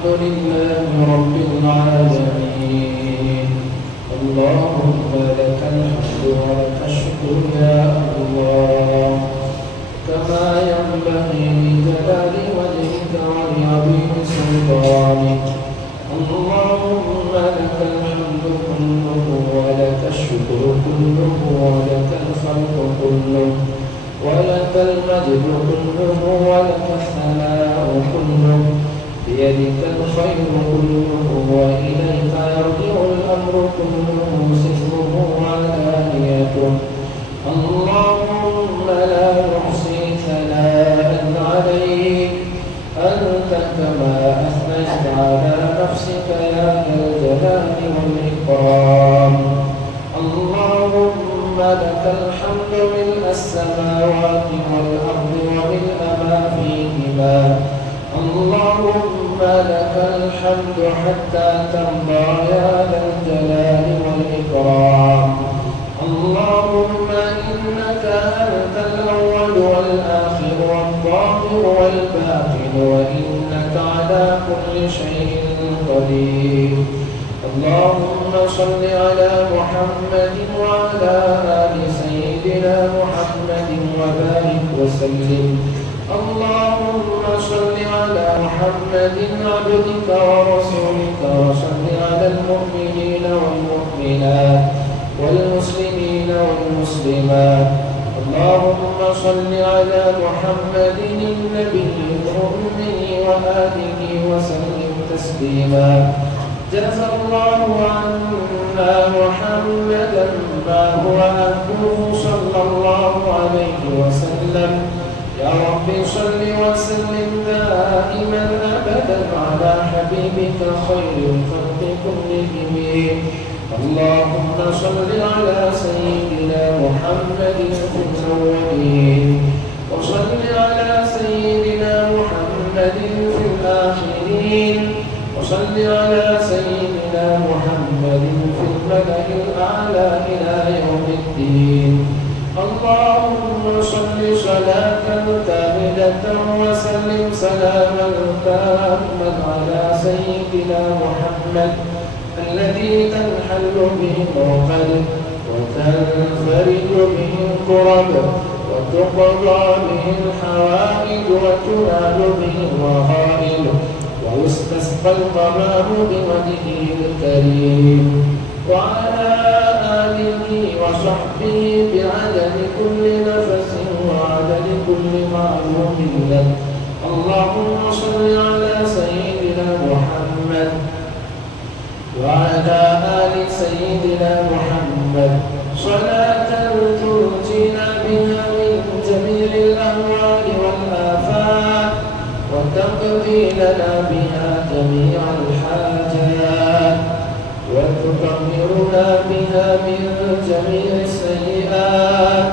الحمد لله رب العالمين. اللهم لك الحمد ولك الشكر يا الله، كما ينبغي لجلال وجهك ولعظيم سلطانك. اللهم لك الحمد كله ولك الشكر كله ولك الخلق كله ولك المجد كله ولك الثناء كله، بيدك الخير كله وإليك يرجع الأمر كله سره وعلانيته. اللهم لا نحصي ثناء عليك أنت كما أثنيت على نفسك يا ذا الجلال والإكرام. اللهم لك الحمد ملء السماوات والأرض وملء ما فيهما. اللهم لك الحمد حتى ترضى يا ذا الجلال والإكرام. اللهم إنك أنت الأول والآخر والظاهر والباطن، وإنك على كل شيء قدير. اللهم صل على محمد وعلى آل سيدنا محمد وبارك وسلم. اللهم صل على محمد عبدك ورسولك، وصل على المؤمنين والمؤمنات والمسلمين والمسلمات. اللهم صل على محمد النبي الأمي وآله وسلم تسليما. جزى الله عنا محمدا ما هو أهله صلى الله عليه وسلم. يا رب صل وسلم دائما أبدا على حبيبك خير الخلق كلهم. اللهم صل على سيدنا محمد في الأولين، وصل على سيدنا محمد في الآخرين، وصل على سيدنا محمد في الملأ الأعلى إلى يوم الدين. اللهم صل صلاة كاملة وسلم سلاما تاما على سيدنا محمد الذي تنحل به العقد وتنفرج به الكرب وتقضى به الحوائج وتنال به الرغائب ويستسقى الغمام بوجهه الكريم، وعلى آله وصحبه بعدد كل نفس وعدد كل معلوم لك. اللهم صل على سيدنا محمد وعلى آل سيدنا محمد صلاة تنجينا بها من جميع الأهوال والآفات، وتقضي لنا بها جميع الحاجات، وتطهرنا بها من جميع السيئات،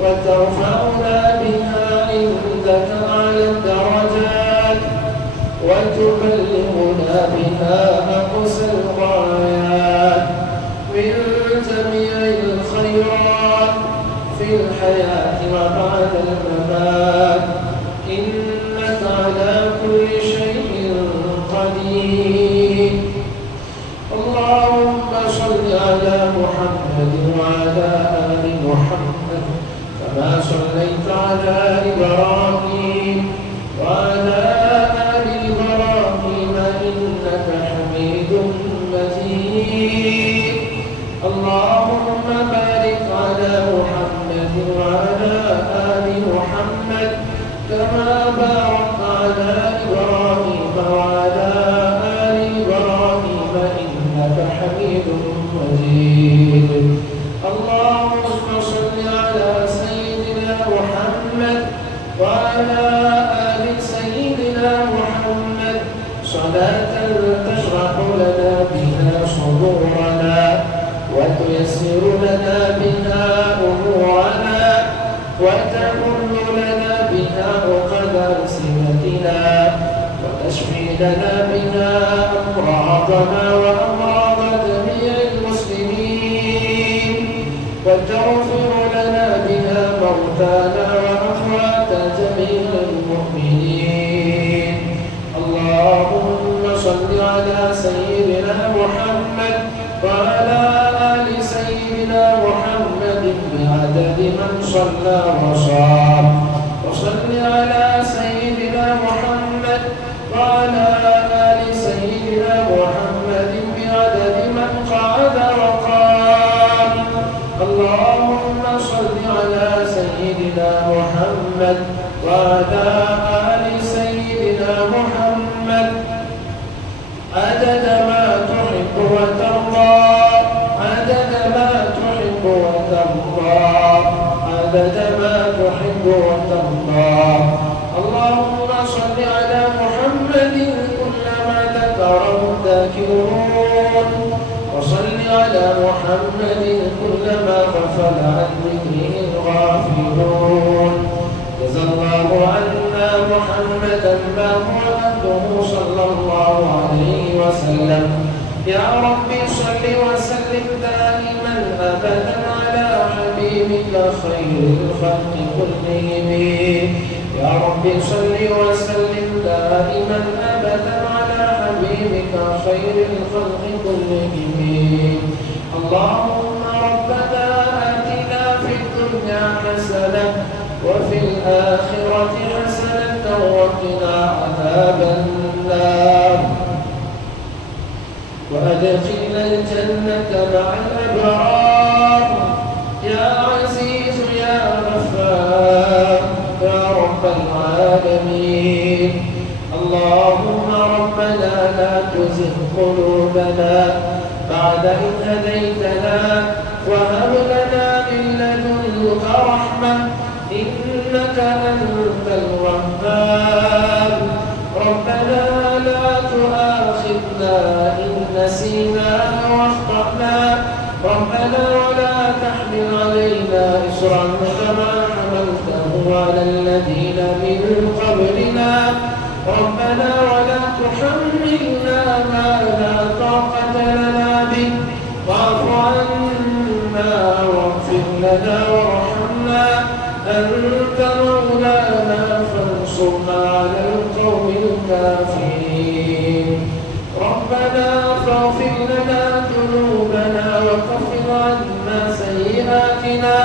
وترفعنا بها عندك أعلى الدرجات، وتبلغنا بها أقصى الغايات من جميع الخيرات في الحياة وبعد الممات، إنك على كل شيء قدير. اللهم صل على محمد وعلى آل محمد كما صليت على إبراهيم وعلى آل إبراهيم إنك حميد مجيد. اللهم بارك على محمد وعلى آل محمد كما باركت على إبراهيم وعلى آل إبراهيم إنك حميد مجيد. اللهم صل على سيدنا محمد وعلى آل سيدنا محمد صلاة تشرح لنا بها صدورنا وتيسر لنا بها أمورنا وتحل لنا بها عقد ألسنتنا وتشفي لنا بها أمراضنا وأمراض جميع المسلمين وتغفر لنا بها موتانا وأموات جميع المؤمنين. اللهم صل على سيدنا محمد وعلى آل سيدنا محمد بعدد من صلى وصام وصل على سيدنا محمد وعلى آل سيدنا محمد بعدد من قعد وقام اللهم صل على سيدنا محمد وعلى آل سيدنا محمد عدد ما تحب وترضى عدد ما تحب وترضى عدد ما تحب وترضى اللهم صل على محمد كلما ذكره الذاكرون وصل على محمد كلما غفل عن ذكره الغافلون جزا الله عنا محمدا ما هو أهله صلى الله عليه وسلم يا رب صل وسلم دائما أبدا على حبيبك خير الخلق كلهم يا رب صل وسلم دائما أبدا على حبيبك خير الخلق كلهم اللهم ربنا آتنا في الدنيا حسنة وفي الآخرة حسنة وقنا عذاب النار وأدخلنا الجنة مع الأبرار يا عزيز يا غفار يا رب العالمين اللهم ربنا لا تزغ قلوبنا بعد إذ هديتنا وهب لنا من لدنك رحمة إنك أنت الوهاب ربنا لا تؤاخذنا إن نسينا أو أخطأنا ربنا ولا تحمل علينا إصرا كما حملته على الذين من قبلنا ربنا ولا تحملنا ما لا طاقة لنا به واعف عنا واغفر لنا وارحمنا أنت مولانا فانصرنا على القوم الكافرين ربنا فاغفر لنا ذنوبنا وكفر عنا سيئاتنا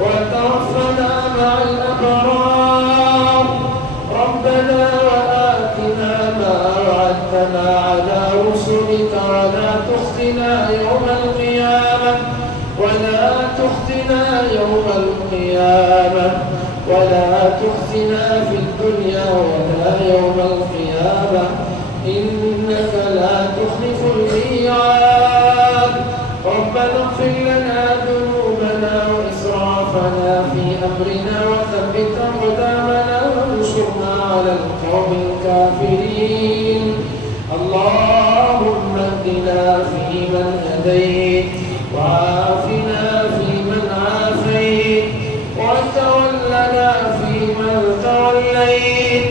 وتوفنا مع الأبرار ربنا وآتنا ما وعدتنا على رسلك ولا تخزنا يوم القيامة ولا تخزنا يوم القيامة ولا تخزنا في الدنيا ولا يوم القيامة إنك لا تخلف الميعاد ربنا اغفر لنا ذنوبنا وإسرافنا في أمرنا وثبت أقدامنا وانصرنا على القوم الكافرين اللهم اهدنا فيمن هديت وعافنا فيمن عافيت وتولنا فيمن توليت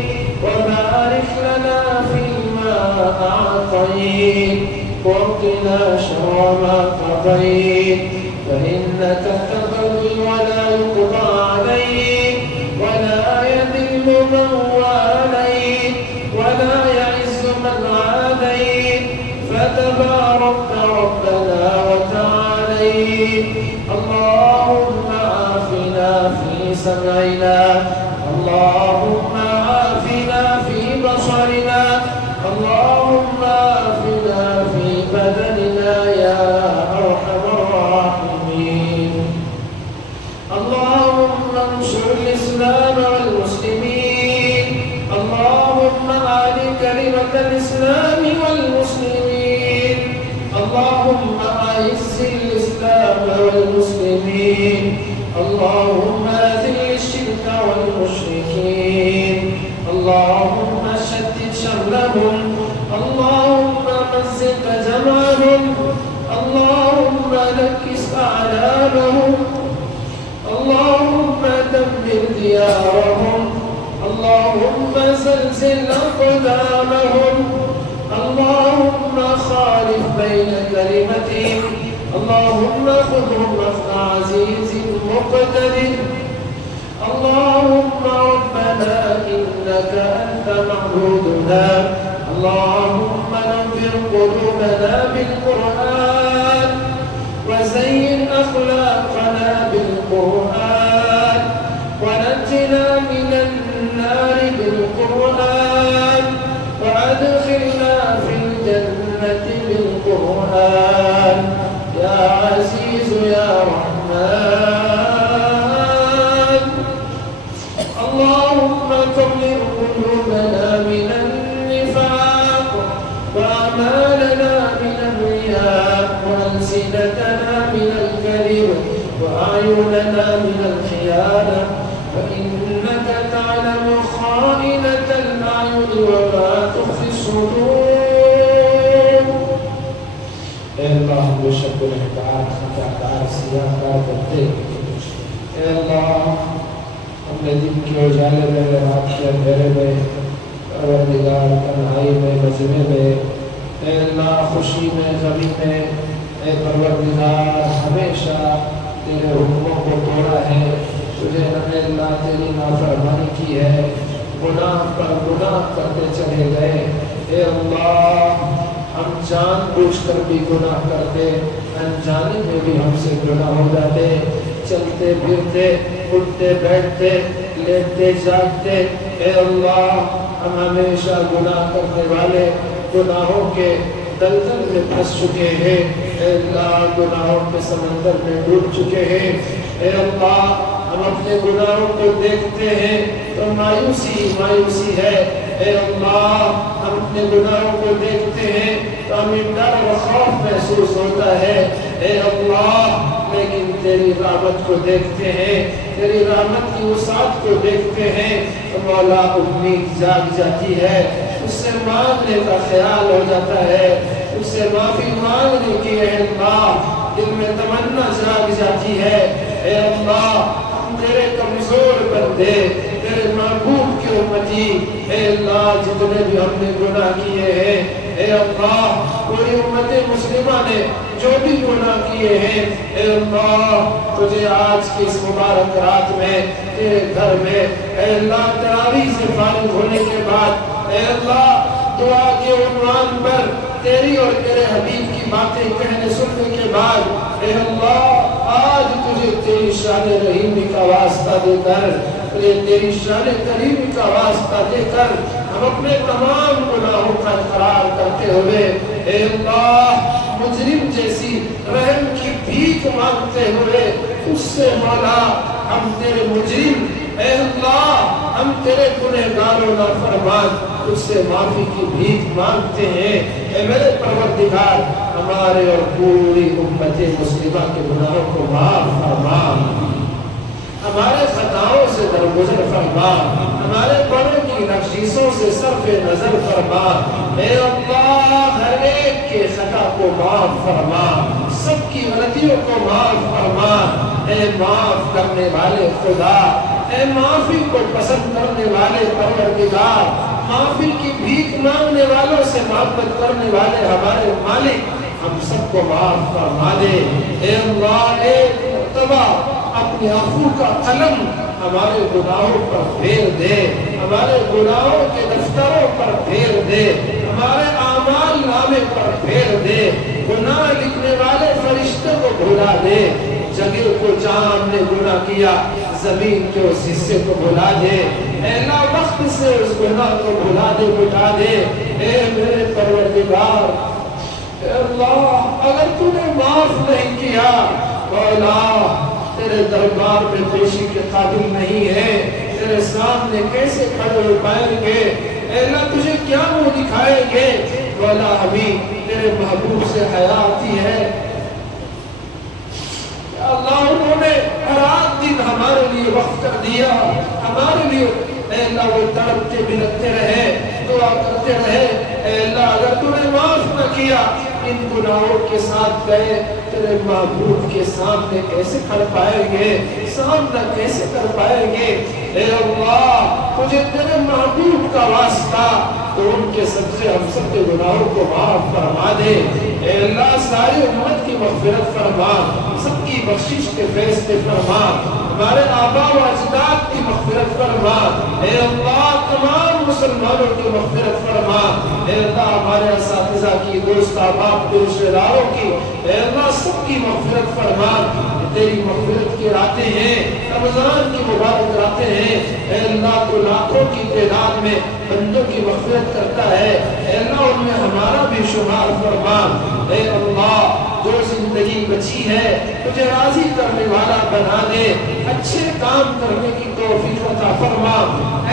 وبارك لنا فيما أعطيت وقنا شر ما قضيت فإنك تقضي ولا يقضى عليك ولا يذل من واليت ولا يعز من عاديت فتباركت ربنا وتعاليت اللهم عافنا في سمعنا اللهم عافنا في بصرنا اللهم عافنا في بدننا يا أرحم الراحمين اللهم انصر الإسلام والمسلمين اللهم أعل كلمة الإسلام والمسلمين اللهم أعز الإسلام والمسلمين اللهم أذل الشرك والمشركين اللهم شتت شملهم اللهم مزق جمعهم اللهم نكس أعلامهم اللهم دمر ديارهم اللهم زلزل أقدامهم اللهم خالف بين كلمتهم اللهم خذهم أخذ عزيز مقتدر اللهم ربنا إنك أنت معبودنا اللهم قلوبنا بالقرآن وزين أخلاقنا بالقرآن ونجنا من النار بالقرآن وأدخلنا في الجنة بالقرآن يا عزيز يا رحمن. اللهم طهر قلوبنا من النفاق وأعمالنا من الرياء وألسنتنا من الكذب وأعيننا من الخيانة فإنك تعلم خائنة الأعين وما تخفي الصدور. اے اللہ ہم بے شک گنہگار خطاکار سیاہکار کرتے اے اللہ اپنے دن کے اجالے میں رات کے اندھیرے میں پروردگار تنہائی میں مجمع میں اے اللہ خوشی میں غمی میں اے پروردگار ہمیشہ تیرے حکموں کو توڑا ہے تجھے اے اللہ تیری نافرمانی کی ہے گناہ پر گناہ کرتے چلے گئے اے اللہ ہم جان بوجھ کر بھی گناہ کرتے انجانے میں بھی ہم سے گناہ ہو جاتے چلتے پھرتے اٹھتے بیٹھتے لیٹتے جاگتے اے اللہ ہم ہمیشہ گناہ کرنے والے گناہوں کے دلدل میں پھنس چکے ہیں اے اللہ گناہوں کے سمندر میں ڈوب چکے ہیں اے اللہ ہم اپنے گناہوں کو دیکھتے ہیں تو مایوسی ہے اے اللہ ہم اپنے گناہوں کو دیکھتے ہیں تو ہمیں ڈر و خوف محسوس ہوتا ہے اے اللہ لیکن تیری رحمت کو دیکھتے ہیں تیری رحمت کی وسعت کو دیکھتے ہیں تو مولا امید جاگ جاتی ہے اس سے مانگنے کا خیال ہو جاتا ہے اس سے معافی مانگنے کی اے اللہ دل میں تمنا جاگ جاتی ہے اے اللہ ہم تیرے کمزور بندے تیرے محبوب کی امتی اے اللہ جتنے بھی ہم نے گناہ کیے ہیں اے اللہ کوئی امت مسلمہ نے جو بھی گناہ کیے ہیں اے اللہ تجھے آج کی اس مبارک رات میں تیرے گھر میں اے اللہ تراویح سے فارغ ہونے کے بعد اے اللہ دعا کے عنوان پر تیری اور تیرے حبیب کی باتیں کہنے سننے کے بعد اے اللہ آج تجھے تیری شان رحیمی کا واسطہ دے کر تیری شان کریمی کا واسطہ دے کر ہم اپنے تمام گناہوں کا اقرار کرتے ہوئے اے اللہ مجرم جیسی رحم کی بھیک مانگتے ہوئے اس سے مولا ہم تیرے مجرم اے اللہ ہم تیرے گنہگار و نافرمان اس سے معافی کی بھیک مانگتے ہیں اے میرے پروردگار ہمارے اور پوری امت مسلمہ کے گناہوں کو معاف فرما ہمارے خطاؤں سے درگزر فرما ہمارے بڑوں کی نقشیسوں سے صرف نظر فرما اے اللہ ہر ایک کے خطا کو معاف فرما سب کی غلطیوں کو معاف فرما اے معاف کرنے والے خدا اے معافی کو پسند کرنے والے پروردگار معافی کی بھیک مانگنے والوں سے محبت کرنے والے ہمارے مالک ہم سب کو معاف فرما دے اے اللہ ایک مرتبہ اپنے عفو کا قلم ہمارے گناہوں پر پھیر دے ہمارے گناہوں کے دفتروں پر پھیر دے ہمارے اعمال نامے پر پھیر دے گناہ لکھنے والے فرشتے کو بھلا دے جگہ کو جہاں ہم نے گناہ کیا زمین کے اس حصے کو بھلا دے اے اللہ وقت سے اس گناہ کو بھلا دے مٹا دے اے میرے پروردگار اے اللہ اگر تو نے معاف نہیں کیا مولا تیرے دربار میں پیشی کے قابل نہیں ہے تیرے سامنے کیسے کھڑے ہو پائیں گے اے اللہ تجھے کیا منہ دکھائیں گے مولا ہمیں تیرے محبوب سے حیا آتی ہے یا اللہ انہوں نے رات دن ہمارے لیے وقت کر دیا ہمارے لیے اے اللہ وہ تڑپتے بلکتے رہے دعا کرتے رہے اے اللہ اگر تو نے معاف نہ کیا ان گناہوں کے ساتھ گئے تیرے محبوب کے سامنے کیسے کھڑ پائیں گے سامنا کیسے کر پائیں گے اے اللہ تجھے تیرے محبوب کا واسطہ تو ان کے سب سے ہم سب کے گناہوں کو معاف فرما دے اے اللہ ساری امت کی مغفرت فرما سب کی بخشش کے فیصلے فرما ہمارے آباء و اجداد کی مغفرت فرما اے اللہ تمام مسلمانوں کی مغفرت فرما اے اللہ ہمارے اساتذہ اساتذہ کی، دوست احباب کے، رشتے داروں کی، اے اللہ سب کی مغفرت فرما۔ تیری مغفرت کی راتیں ہیں، رمضان کی مبارک راتیں ہیں، اے اللہ تو لاکھوں کی تعداد میں بندوں کی مغفرت کرتا ہے، اے اللہ ان میں ہمارا بھی شمار فرما۔ اے اللہ جو زندگی بچی ہے تجھے راضی کرنے والا بنا دے، اچھے کام کرنے کی توفیق عطا فرما،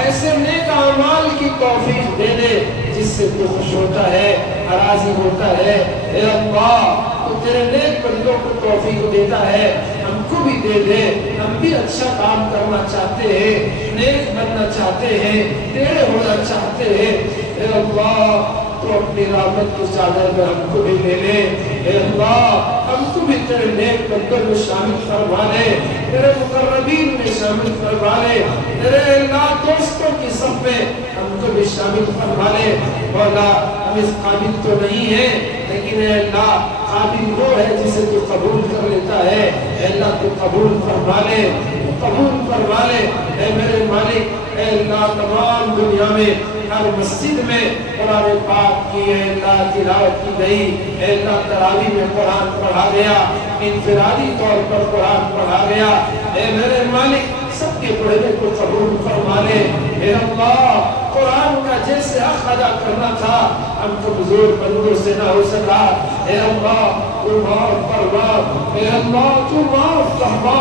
ایسے نیک اعمال کی توفیق دے دے جس سے تو خوش ہوتا ہے، راضی ہوتا ہے۔ اے اللہ تو تیرے نیک بندوں کو توفیق دیتا ہے، ہم کو بھی دے دے، ہم بھی اچھا کام کرنا چاہتے ہیں، نیک بننا چاہتے ہیں، تیرے ہونا چاہتے ہیں۔ اے اللہ تو اپنی رحمت کی چادر میں ہم کو بھی لے لے، اے اللہ ہم کو بھی تیرے نیک بندوں میں شامل فرما لے، تیرے مقربین میں شامل فرما لے، تیرے اللہ دوستوں کی صف میں ہم کو بھی شامل فرما لے۔ مولا ہم اس قابل تو نہیں ہیں، لیکن اے اللہ قابل وہ ہے جسے تو قبول کر لیتا ہے، اے اللہ تو قبول فرما لے، قبول فرما لے۔ اے میرے مالک، اے اللہ تمام دنیا میں ہر مسجد میں قرآن پاک کی اے اللہ تلاوت کی گئی، اے اللہ تراویح میں قرآن پڑھا گیا، انفرادی طور پر قرآن پڑھا گیا، اے میرے مالک سب کے پڑھنے کو قبول فرما لے۔ اے اللہ قرآن کا جیسے حق ادا کرنا تھا ہم کمزور بندوں سے نہ ہو سکا، اے اللہ تو معاف فرما، اے اللہ تو معاف فرما۔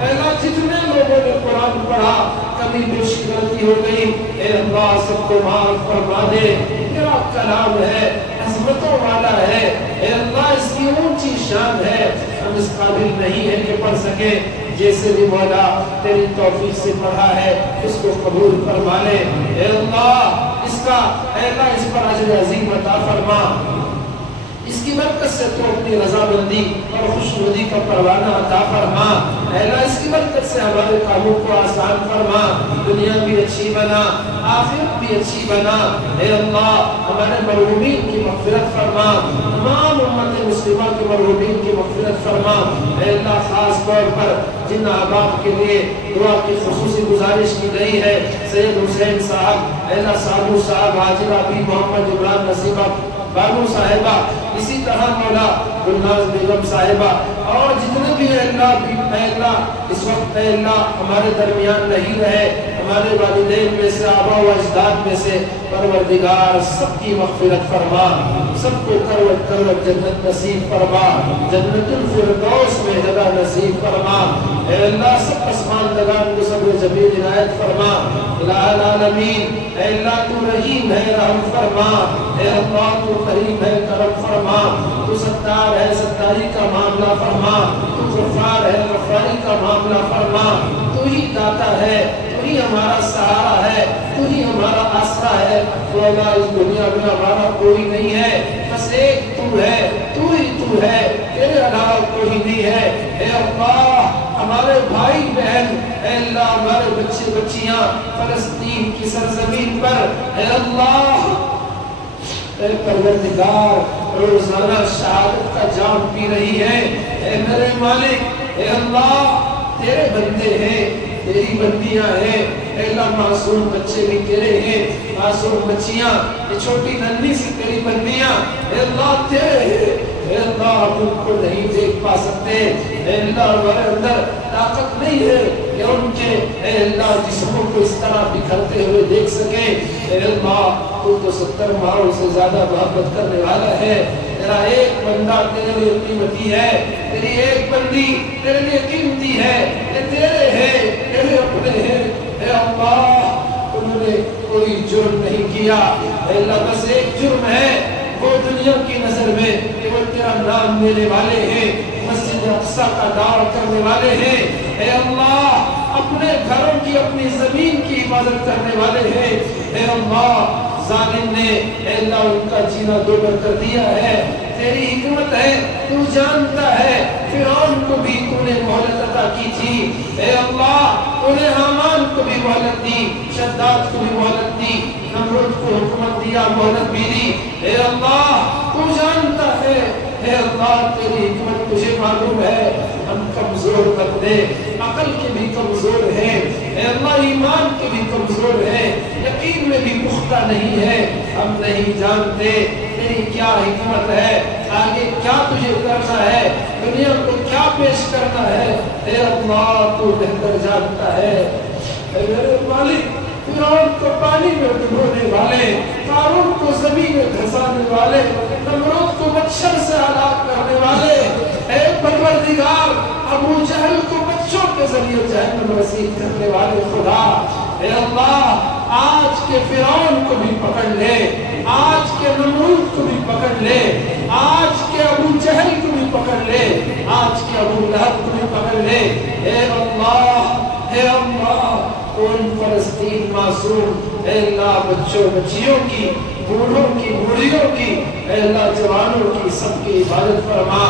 اے اللہ جتنے لوگوں نے قرآن پڑھا کبھی بیشی غلطی ہو گئی، اے اللہ سب کو معاف فرما دے۔ تیرا کلام ہے، عظمتوں والا ہے، اے اللہ اس کی اونچی شان ہے، ہم اس قابل نہیں ہے کہ پڑھ سکے، جیسے بھی مولا تیری توفیق سے پڑھا ہے اس کو قبول فرما لے۔ اے اللہ اس کا اے اللہ اس پر اجر عظیم عطا فرما، اس کی برکت سے تو اپنی رضامندی اور خوشنودی کا پروانہ عطا فرما۔ اے اللہ اس کی برکت سے ہمارے کاموں کو آسان فرما، دنیا بھی اچھی بنا، آخرت بھی اچھی بنا۔ اے اللہ ہمارے مرحومین کی مغفرت فرما، تمام امت مسلمہ کے مرحومین کی مغفرت فرما۔ اے اللہ خاص طور پر جن احباب کے لیے دعا کی خصوصی گزارش کی گئی ہے، سید حسین صاحب، اے اللہ سابو صاحب، حاجرہ بھی، محمد عمران نصیبہ بانو صاحبہ، اسی طرح مولا گلناز بیگم صاحبہ اور جتنے بھی اے اللہ اس وقت اے اللہ ہمارے درمیان نہیں رہے، ہمارے والدین میں سے، آبا و اجداد میں سے، پروردگار سب کی مغفرت فرما، سب کو کروٹ کروٹ جنت نصیب فرما، جنت الفردوس میں جگہ نصیب فرما۔ اے اللہ سب پسماندگان کو صبر جمیل عنایت فرما۔ الہ العالمین اے اللہ تو رحیم ہے، رحم فرما، اے اللہ تو کریم ہے، کرم فرما، تو ستار ہے، ستاری کا معاملہ فرما، تو غفار ہے، غفاری کا معاملہ فرما، تو ہی داتا ہے، تو ہی ہمارا سہارا ہے، تو ہی ہمارا آسرا ہے۔ تو اللہ اس دنیا میں ہمارا کوئی نہیں ہے، بس ایک تو ہے، تو ہی تو ہے، تیرے علاوہ کوئی نہیں ہے۔ اے اللہ ہمارے بھائی بہن، اے اللہ ہمارے بچے بچیاں فلسطین کی سرزمین پر، اے اللہ اے پروردگار روزانہ شہادت کا جام پی رہی ہے، اے میرے مالک، اے اللہ تیرے بندے ہیں، تیری بندیاں ہیں، اے اللہ معصوم بچے بھی تیرے ہیں، معصوم بچیاں، یہ چھوٹی ننھی سی تیری بندیاں، اے اللہ تیرے ہیں، اے اللہ ہم ان کو نہیں دیکھ پا سکتے، اے اللہ ہمارے اندر طاقت نہیں ہے کہ ان کے اے اللہ جسموں کو اس طرح بکھرتے ہوئے دیکھ سکیں۔ اے اللہ تو 70 ماہوں سے زیادہ محبت کرنے والا ہے، تیرا ایک بندہ تیرے لیے قیمتی ہے، تیری ایک بندی تیرے لیے قیمتی ہے، یہ تیرے ہیں، تیرے اپنے ہیں۔ اے اللہ انہوں نے کوئی جرم نہیں کیا، اے اللہ بس ایک جرم ہے، وہ دنیا کی نظر میں کہ وہ تیرا نام لینے والے ہیں، مسجد اقصی کا دعویٰ کرنے والے ہیں، اے اللہ اپنے گھروں کی، اپنی زمین کی حفاظت کرنے والے ہیں۔ اے اللہ ظالم نے اے اللہ ان کا جینا دوبر کر دیا ہے، تیری حکمت ہے، تو جانتا ہے، فرعون کو بھی تو نے مہلت عطا کی تھی، اے اللہ تو نے حامان کو بھی مہلت دی، شداد کو بھی مہلت دی، نمرود کو حکمت دیا، مہلت بھی دی۔ اے اللہ تو جانتا ہے، اے اللہ تیری حکمت تجھے معلوم ہے، ہم کمزور بندے، عقل کے بھی کمزور ہیں، اے اللہ ایمان کے بھی کمزور ہیں، یقین میں بھی پختہ نہیں ہے، ہم نہیں جانتے تیری کیا حکمت ہے، آگے کیا تجھے کرنا ہے، دنیا کو کیا پیش کرنا ہے، اے اللہ تو بہتر جانتا ہے۔ اے میرے مالک، فرعون کو پانی میں ڈبونے والے، قارون کو زمین میں دھسانے والے، نمرود کو مچھر سے ہلاک کرنے والے، اے پروردگار ابو جہل کو بچوں کے ذریعے جہنم رسید کرنے والے خدا، اے اللہ آج کے فرعون کو بھی پکڑ لے، آج کے نمرود کو بھی پکڑ لے، آج کے ابو جہل کو بھی پکڑ لے، آج کے ابو لہب کو بھی پکڑ لے، اے اللہ، اے اللہ ان فلسطین معصوم، اے اللہ بچوں بچیوں کی، بوڑھوں کی بوڑھیوں کی، اے اللہ جوانوں کی سب کی حفاظت فرما،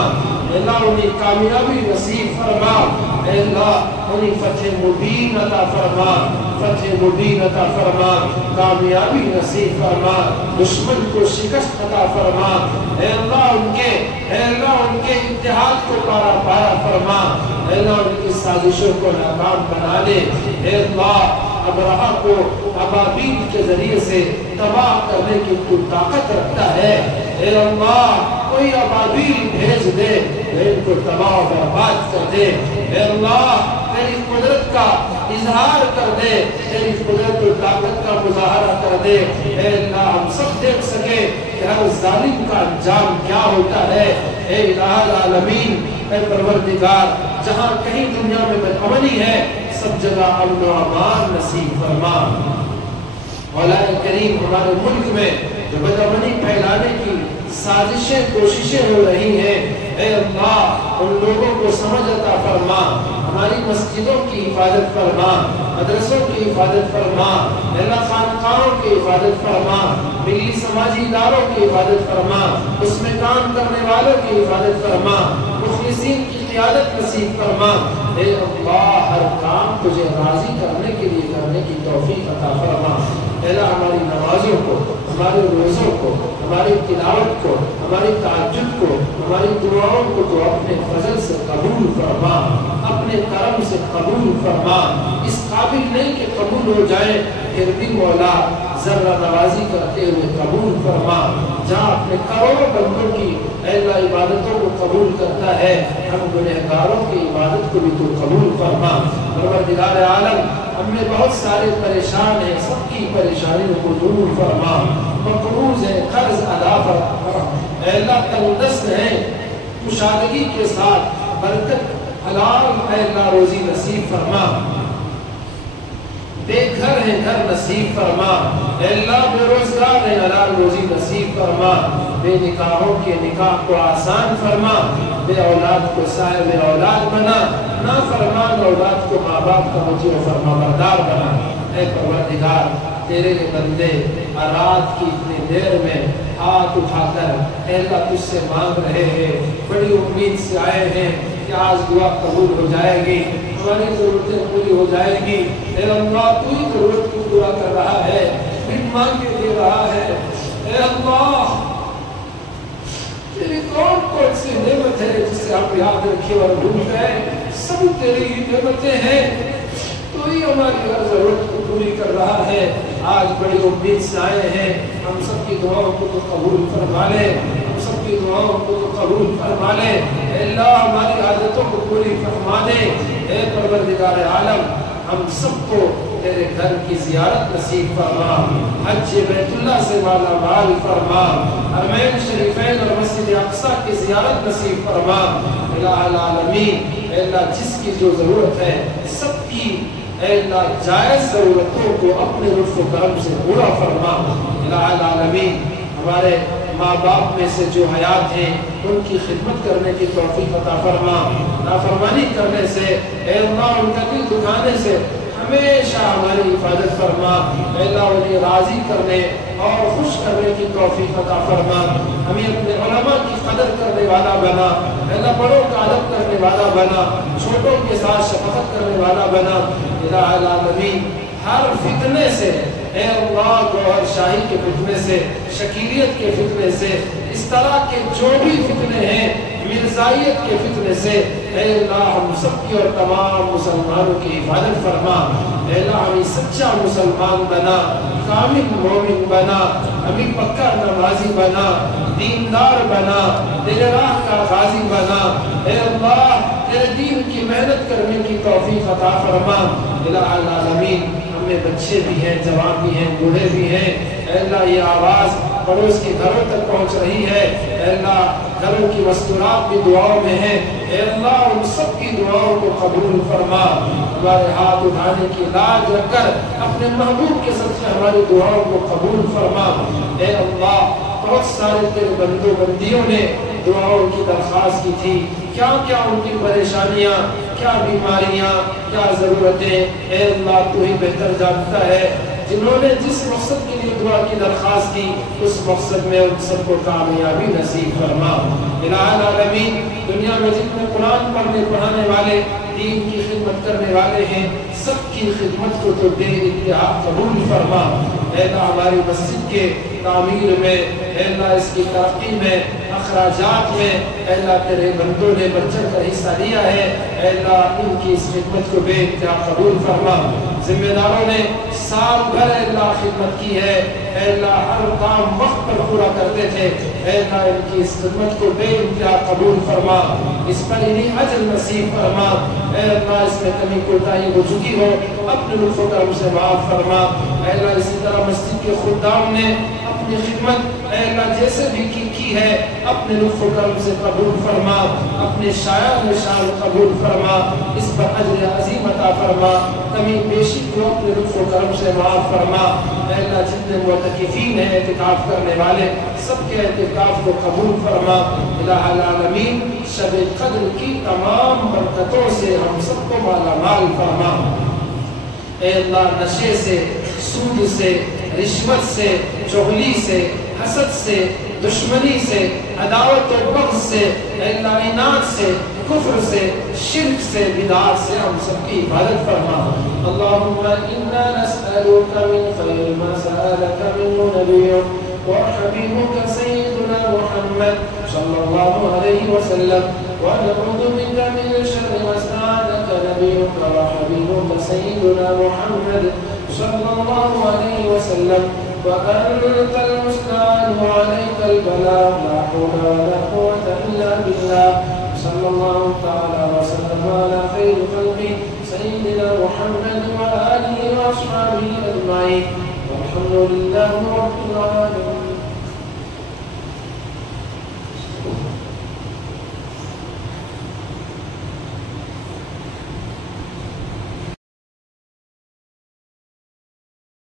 اے اللہ انہیں کامیابی نصیب فرما، اے اللہ انہیں فتح مبین عطا فرما، فتح مبین عطا فرما، کامیابی نصیب فرما، دشمن کو شکست عطا فرما، اے اللہ ان کے اتحاد کو پارا پارا فرما، اے اللہ ان کی سازشوں کو ناکام بنا دے، اے اللہ ابرہہ کو ابابیل کے ذریعے سے تباہ کرنے کی تو طاقت رکھتا ہے، اے اللہ کوئی ابابیل بھیج دے، ان کو تباہ و برباد کر دے، اے اللہ تیری قدرت کا اظہار کر دے، تیری قدرت و طاقت کا مظاہرہ کر دے، اے اللہ ہم سب دیکھ سکے کہ ہر ظالم کا انجام کیا ہوتا ہے، اے الہ العالمین، اے پروردگار جہاں کہیں دنیا میں بدامنی ہے سب جگہ امن و امان نصیب فرما، مولا کریم ہمارے ملک میں جو بدامنی پھیلانے کی سازشیں کوششیں ہو رہی ہیں، اے اللہ ان لوگوں کو سمجھ عطا فرما، ہماری مسجدوں کی حفاظت فرما، مدرسوں کی حفاظت فرما، اے اللہ خانقاہوں کی حفاظت فرما، ملی سماجی اداروں کی حفاظت فرما، اس میں کام کرنے والوں کی حفاظت فرما، مخلصین کی قیادت نصیب فرما، اے اللہ ہر کام تجھے راضی کرنے کے لیے کرنے کی توفیق عطا فرما، اے اللہ ہماری نمازوں کو، ہمارے روزوں کو، ہماری تلاوت کو، ہماری تہجد کو، ہماری دعاؤں کو تو اپنے فضل سے قبول فرما، اپنے کرم سے قبول فرما، اس قابل نہیں کہ قبول ہو جائے پھر بھی مولا ذرہ نوازی کرتے ہوئے قبول فرما، جہاں اپنے کروڑوں بندوں کی اے اللہ عبادتوں کو قبول کرتا ہے، ہم گنہگاروں کی عبادت کو بھی تو قبول فرما، پروردگار عالم ہم میں بہت سارے پریشان ہیں، سب کی پریشانیوں کو دور فرما، مقروض ہیں قرض ادا فرما، اے اللہ تنگ دست ہیں کشادگی کے ساتھ برکت حلال اے اللہ روزی نصیب فرما، بے گھر ہیں گھر نصیب فرما، اے اللہ بے روزگار ہیں حلال روزی نصیب فرما، بے نکاحوں کے نکاح کو آسان فرما، بے اولاد کو صاحب اولاد بنا، نافرمان اولاد کو ماں باپ کا مطیع و فرما بردار بنا، اے پروردگار تیرے بندے رات کی اتنی دیر میں ہاتھ اٹھا کر اے اللہ تجھ سے مانگ رہے ہیں، بڑی امید سے آئے ہیں کہ آج دعا قبول ہو جائے گی، ہماری ضرورتیں پوری ہو جائے گی، اے اللہ تو ہی ضرورت کو پورا کر رہا ہے، بن مانگ کے دے رہا ہے، اے اللہ تیری کون سی نعمت ہے جسے ہم یاد رکھے اور بھول گئے، سب تیری نعمتیں ہیں، تو ہی ہماری ہر ضرورت کو پوری کر رہا ہے، آج بڑی امید سے آئے ہیں، ہم سب کی دعاؤں کو تو قبول فرما لے، ہم سب کی دعاؤں کو تو قبول فرما لے، اے اللہ ہماری عادتوں کو پوری فرما دے، اے پروردگار عالم ہم سب کو تیرے گھر کی زیارت نصیب فرما، حج بیت اللہ سے مالا مال فرما، حرمین شریفین اور مسجد اقصی کی زیارت نصیب فرما، الہ العالمین اے اللہ جس کی جو ضرورت ہے سب کی اے اللہ جائز ضرورتوں کو اپنے لطف و کرم سے پورا فرما، الہ العالمین ہمارے ماں باپ میں سے جو حیات ہیں ان کی خدمت کرنے کی توفیق عطا فرما، نافرمانی کرنے سے اے اللہ ان کا دل دکھانے سے ہمیشہ ہماری حفاظت فرما، اے اللہ انہیں راضی کرنے اور خوش کرنے کی توفیق عطا فرما، ہمیں اپنے علماء کی قدر کرنے والا بنا، اے اللہ بڑوں کا ادب کرنے والا بنا، چھوٹوں کے ساتھ شفقت کرنے والا بنا، الہ العالمین ہر فتنے سے اے اللہ گوہر شاہی کے فتنے سے، شکیلیت کے فتنے سے، اس طرح کے جو بھی فتنے ہیں مرزائیت کے فتنے سے اے اللہ ہم سب کی اور تمام مسلمانوں کی حفاظت فرما۔ اے اللہ ہمیں سچا مسلمان بنا، کامل مومن بنا، ہمیں پکا نمازی بنا، دیندار بنا، تیرے راہ کا غازی بنا۔ اے اللہ تیرے دین کی محنت کرنے کی توفیق عطا فرما۔ الہ العالمین ہمیں بچے بھی ہیں، جوان بھی ہیں، بوڑھے بھی ہیں۔ اے اللہ یہ آواز پڑوس کے گھروں تک پہنچ رہی ہے۔ اے اللہ گھروں کی مستورات بھی دعاؤں میں ہیں۔ اے اللہ ان سب کی دعاؤں کو قبول فرما۔ ہمارے ہاتھ اٹھانے کی لاج رکھ کر اپنے محبوب کے صدقے ہماری دعاؤں کو قبول فرما۔ اے اللہ بہت سارے تیرے بندوں بندیوں نے دعاؤں کی درخواست کی تھی، کیا کیا ان کی پریشانیاں، کیا بیماریاں، کیا ضرورتیں، اے اللہ تو ہی بہتر جانتا ہے۔ جنہوں نے جس مقصد کے لیے دعا کی درخواست کی اس مقصد میں ان سب کو کامیابی نصیب فرما۔ الہ العالمین دنیا میں جتنے قرآن پڑھنے پڑھانے والے، دین کی خدمت کرنے والے ہیں، سب کی خدمت کو تو بے انتہا قبول فرما۔ اے اللہ ہماری مسجد کے تعمیر میں، اے اللہ اس کی ترقی میں، اخراجات میں، اے اللہ تیرے بندوں نے بڑھ چڑھ کر حصہ لیا ہے۔ اے اللہ ان کی اس خدمت کو بے انتہا قبول فرما۔ ذمہ داروں نے سال بھر اے اللہ خدمت کی ہے، اے اللہ ہر کام وقت پر پورا کرتے تھے۔ اے اللہ ان کی اس خدمت کو بے انتہا قبول فرما، اس پر انہیں اجر نصیب فرما۔ اے اللہ اس میں کمی کوتاہی ہو چکی ہو اپنے لطف و کرم سے معاف فرما۔ اے اللہ اسی طرح مسجد کے خدام نے اپنی خدمت اے اللہ جیسے بھی کی ہے اپنے لطف و کرم سے قبول فرما، اپنے شاعر نشان قبول فرما، اس پر اجر عظیم عطا فرما، کمی بیشی کو اپنے لطف و کرم سے معاف فرما۔ اے اللہ جتنے معتکفین ہیں اعتکاف کرنے والے سب کے اعتکاف کو قبول فرما۔ الہ العالمین شب قدر کی تمام برکتوں سے ہم سب کو مالا مال فرما۔ اے اللہ نشے سے، سود سے، رشوت سے، چغلی سے، حسد سے، دشمنی سے، عداوت و بغض سے، اے اللہ عناد سے، کفر سے، شرک سے، بدعات سے ہم سب کی حفاظت فرما۔ اللہم انا نسألک من خیر ما سألک منہ نبیک وحبیبک سیدنا محمد صلی اللہ علیہ وسلم، ونعوذ بک من شر ما استعاذک نبیک وحبیبک سیدنا محمد صلی اللہ علیہ وسلم، وأنت المستعان وعليك البلاغ، لا حول ولا قوة إلا بالله، صلى الله تعالى وسلم على خير خلقه سيدنا محمد وآله وأصحابه أجمعين، والحمد لله رب العالمين۔